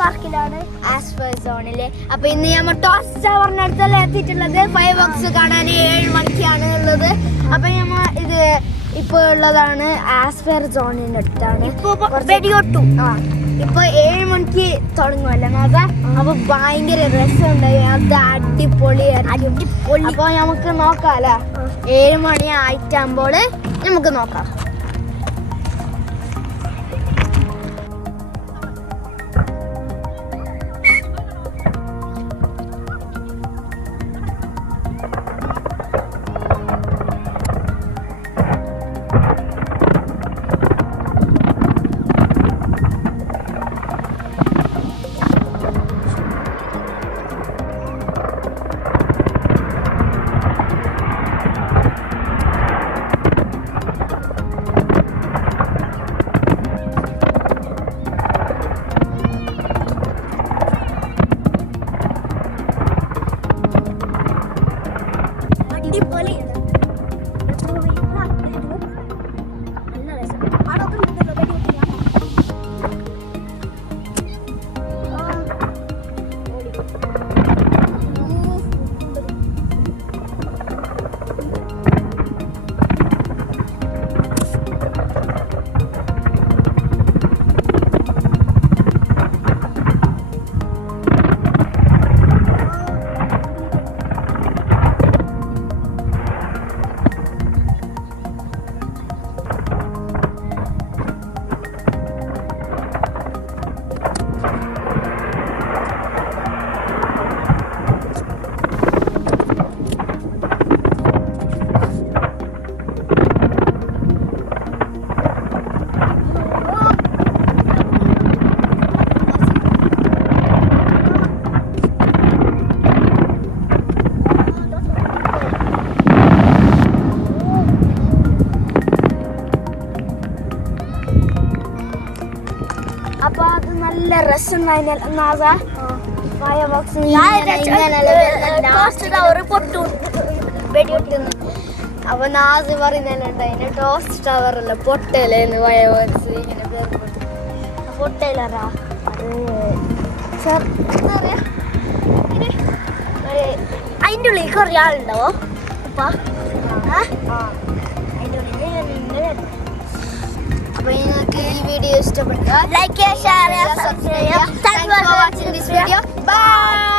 പാർക്കിലാണ് ആസ്ഫർ സോണില്. അപ്പൊ ഇന്ന് നമ്മൾ ടോസ് ടവറിന്റെ അടുത്തല്ലേ എത്തിയിട്ടുള്ളത്. ഫയർ വർക്ക്സ് കാണാൻ 7 മണിക്കാണ് ഉള്ളത്. അപ്പൊ നമ്മൾ ഇത് ഇപ്പൊ ഉള്ളതാണ് ആസ്ഫർ സോണിന്റെ അടുത്താണ്. ഇപ്പൊ 7 മണിക്ക് തുടങ്ങുമല്ലോ നാഥ. അപ്പൊ ഭയങ്കര രസമുണ്ടായി. അത് അടിപൊളിയായിരിക്കും. അപ്പൊ നമുക്ക് നോക്കാല്ലേ, 7 മണി ആയിട്ടാകുമ്പോൾ നമുക്ക് നോക്കാം. അപ്പൊ അത് നല്ല രസമുണ്ടായിരുന്നു. അപ്പൊ നാസ് പറയുന്നുണ്ടായിരുന്നു ടോസ്റ്റ് ടവർ അല്ല പൊട്ടലെന്ന്. ഫയർവർക്സ് ഇങ്ങനെ പൊട്ടലറാ അതിൻ്റെ ഉള്ളിൽ കുറേ ആളുണ്ടാവോ? അപ്പൊ അതിൻ്റെ ഉള്ളിൽ. അപ്പോൾ നിങ്ങൾക്ക് ഈ വീഡിയോ ഇഷ്ടപ്പെട്ടാൽ ലൈക്ക് ചെയ്യുക, ഷെയർ ചെയ്യുക, സബ്സ്ക്രൈബ് ചെയ്യുക. Thanks for watching this video. By.